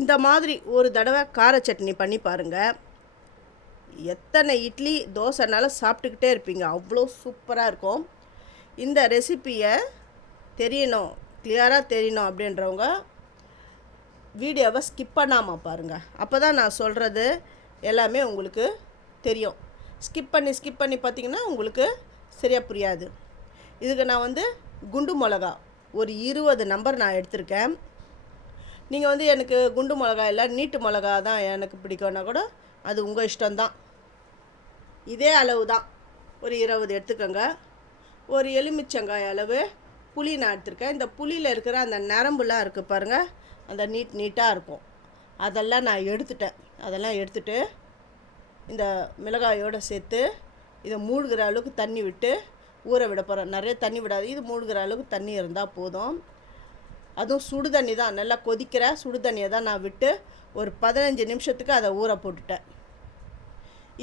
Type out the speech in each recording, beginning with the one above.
இந்த மாதிரி ஒரு தடவை கார சட்னி பண்ணி பாருங்கள். எத்தனை இட்லி தோசைனாலும் சாப்பிட்டுக்கிட்டே இருப்பீங்க. அவ்வளோ சூப்பராக இருக்கும். இந்த ரெசிப்பியை தெரியணும், கிளியராக தெரியணும் அப்படின்றவங்க வீடியோவை ஸ்கிப் பண்ணாமல் பாருங்கள். அப்போ தான் நான் சொல்கிறது எல்லாமே உங்களுக்கு தெரியும். ஸ்கிப் பண்ணி பார்த்தீங்கன்னா உங்களுக்கு சரியாக புரியாது. இதுக்கு நான் குண்டு மிளகா ஒரு 20 நம்பர் நான் எடுத்திருக்கேன். நீங்கள் எனக்கு குண்டு மிளகா இல்லை நீட்டு மிளகா தான் எனக்கு பிடிக்கும்னா கூட அது உங்கள் இஷ்டம்தான். இதே அளவு தான், ஒரு 20 எடுத்துக்கோங்க. ஒரு எலுமிச்சங்காய் அளவு புளி நான் எடுத்திருக்கேன். இந்த புளியில் இருக்கிற அந்த நரம்புலாம் இருக்குது பாருங்கள், அந்த நீட்டாக இருக்கும். அதெல்லாம் நான் எடுத்துட்டேன். அதெல்லாம் எடுத்துகிட்டு இந்த மிளகாயோடு சேர்த்து இதை மூழ்கிற அளவுக்கு தண்ணி விட்டு ஊற விட போகிறேன். நிறைய தண்ணி விடாது, இது மூழ்கிற அளவுக்கு தண்ணி இருந்தால் போதும். அதுவும் சுடு தண்ணி தான், நல்லா கொதிக்கிற சுடு தண்ணியை தான் நான் விட்டு ஒரு 15 நிமிஷத்துக்கு அதை ஊற போட்டுட்டேன்.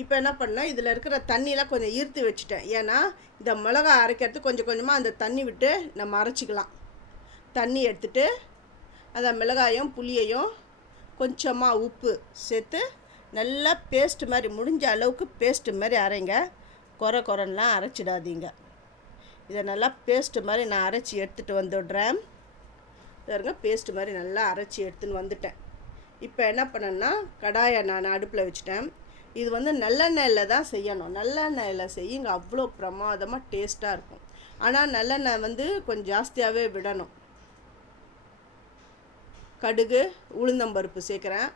இப்போ என்ன பண்ணேன், இதில் இருக்கிற தண்ணியெலாம் கொஞ்சம் ஈர்த்து வச்சுட்டேன். ஏன்னா இந்த மிளகா அரைக்கிறதுக்கு கொஞ்சம் கொஞ்சமாக அந்த தண்ணி விட்டு நம்ம அரைச்சிக்கலாம். தண்ணி எடுத்துகிட்டு அந்த மிளகாயும் புளியையும் கொஞ்சமாக உப்பு சேர்த்து நல்லா பேஸ்ட்டு மாதிரி, முடிஞ்ச அளவுக்கு பேஸ்ட்டு மாதிரி அரைங்க. குறைலாம் அரைச்சிடாதீங்க. இதை நல்லா பேஸ்ட்டு மாதிரி நான் அரைச்சி எடுத்துகிட்டு வந்துடுறேன். பாருங்க, பேஸ்ட்டு மாதிரி நல்லா அரைச்சி எடுத்துன்னு வந்துட்டேன். இப்போ என்ன பண்ணேன்னா, கடாயை நான் அடுப்பில் வச்சுட்டேன். இது நல்லெண்ணெயில் தான் செய்யணும். நல்லெண்ணெயில் செய்யுங்க, அவ்வளோ பிரமாதமாக டேஸ்ட்டாக இருக்கும். ஆனால் நல்லெண்ணெய் கொஞ்சம் ஜாஸ்தியாகவே விடணும். கடுகு உளுந்தம்பருப்பு சேர்க்குறேன்.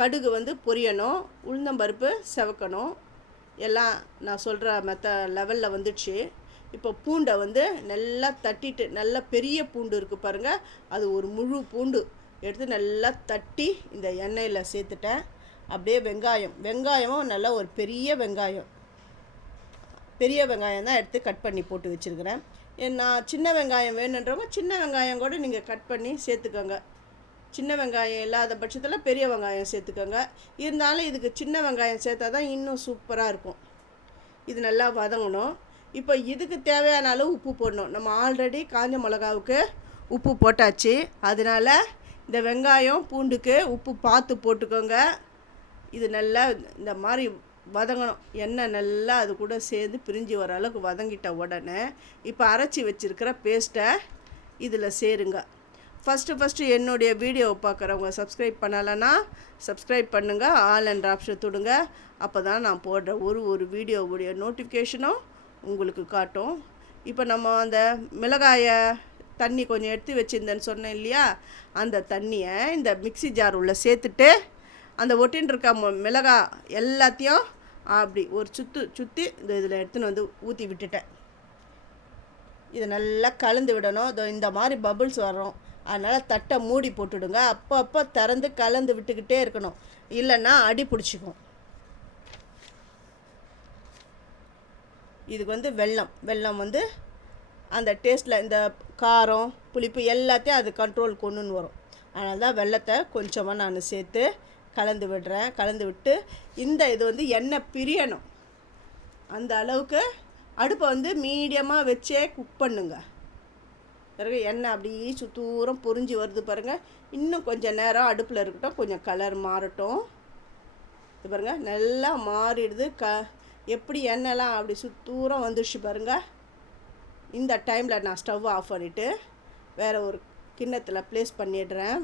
கடுகு பொரியணும், உளுந்தம்பருப்பு செவக்கணும். எல்லாம் நான் சொல்கிற லெவலில் வந்துடுச்சு. இப்போ பூண்டை நல்லா தட்டிட்டு, நல்லா பெரிய பூண்டு இருக்குது பாருங்கள், அது ஒரு முழு பூண்டு எடுத்து நல்லா தட்டி இந்த எண்ணெயில் சேர்த்துட்டேன். அப்படியே வெங்காயமும் நல்லா ஒரு பெரிய வெங்காயம் தான் எடுத்து கட் பண்ணி போட்டு வச்சுருக்கிறேன். நான் சின்ன வெங்காயம் வேணுன்றவங்க சின்ன வெங்காயம் கூட நீங்கள் கட் பண்ணி சேர்த்துக்கோங்க. சின்ன வெங்காயம் இல்லாத பட்சத்தில் பெரிய வெங்காயம் சேர்த்துக்கோங்க. இருந்தாலும் இதுக்கு சின்ன வெங்காயம் சேர்த்தா தான் இன்னும் சூப்பராக இருக்கும். இது நல்லா வதங்கணும். இப்போ இதுக்கு தேவையான அளவு உப்பு போடணும். நம்ம ஆல்ரெடி காஞ்ச மிளகாவுக்கு உப்பு போட்டாச்சு. அதனால் இந்த வெங்காயம் பூண்டுக்கு உப்பு பார்த்து போட்டுக்கோங்க. இது நல்லா இந்த மாதிரி வதங்கணும். எண்ணெய் நல்லா அது கூட சேர்ந்து பிரிஞ்சு வர அளவுக்கு வதங்கிட்ட உடனே இப்போ அரைச்சி வச்சுருக்கிற பேஸ்ட்டை இதில் சேருங்க. ஃபஸ்ட்டு என்னுடைய வீடியோவை பார்க்குறவங்க சப்ஸ்கிரைப் பண்ணலைன்னா சப்ஸ்கிரைப் பண்ணுங்கள், ஆல் என்ற ஆப்ஷன் தொடுங்க. அப்போ தான் நான் போடுற ஒரு வீடியோவுடைய நோட்டிஃபிகேஷனும் உங்களுக்கு காட்டும். இப்போ நம்ம அந்த மிளகாயை தண்ணி கொஞ்சம் எடுத்து வச்சுருந்தேன்னு சொன்னேன் இல்லையா, அந்த தண்ணியை இந்த மிக்ஸி ஜார் உள்ள சேர்த்துட்டு அந்த ஒட்டின்னு இருக்க மிளகாய் எல்லாத்தையும் அப்படி ஒரு சுற்றி இதில் எடுத்துன்னு ஊற்றி விட்டுட்டேன். இதை நல்லா கலந்து விடணும். இந்த மாதிரி பபுள்ஸ் வரும், அதனால் தட்டை மூடி போட்டுடுங்க. அப்போ திறந்து கலந்து விட்டுக்கிட்டே இருக்கணும், இல்லைன்னா அடி பிடிச்சிக்கும். இதுக்கு வெல்லம் அந்த டேஸ்ட்டில் இந்த காரம் புளிப்பு எல்லாத்தையும் அது கண்ட்ரோல் கொண்டுன்னு வரும். அதனால தான் வெல்லத்தை கொஞ்சமாக நான் சேர்த்து கலந்து விடுறேன். கலந்து விட்டு இது எண்ணெய் பிரியணும். அந்த அளவுக்கு அடுப்பை மீடியமாக வச்சே குக் பண்ணுங்க. பிறகு எண்ணெய் அப்படியே சுத்தூரம் பொரிஞ்சு வருது பாருங்கள். இன்னும் கொஞ்சம் நேரம் அடுப்பில் இருக்கட்டும், கொஞ்சம் கலர் மாறட்டும். இது பாருங்கள், நல்லா மாறிடுது. எப்படி எண்ணெய்லாம் அப்படி சுத்தூரம் வந்துடுச்சு பாருங்கள். இந்த டைமில் நான் ஸ்டவ் ஆஃப் பண்ணிவிட்டு வேறு ஒரு கிண்ணத்தில் ப்ளேஸ் பண்ணிடுறேன்.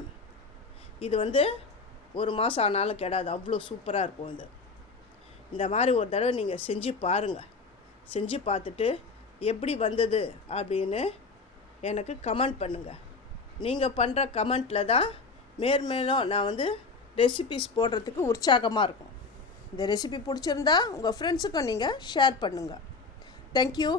இது 1 மாதம் ஆனாலும் கெடாது, அவ்வளோ சூப்பராக இருக்கும். இந்த மாதிரி ஒரு தடவை நீங்கள் செஞ்சு பாருங்கள். செஞ்சு பார்த்துட்டு எப்படி வந்தது அப்படின்னு எனக்கு கமெண்ட் பண்ணுங்கள். நீங்கள் பண்ணுற கமெண்ட்டில் தான் மேலும் நான் ரெசிபிஸ் போடுறதுக்கு உற்சாகமாக இருக்கும். இந்த ரெசிபி பிடிச்சிருந்தா உங்கள் ஃப்ரெண்ட்ஸுக்கும் நீங்கள் ஷேர் பண்ணுங்கள். தேங்க்யூ.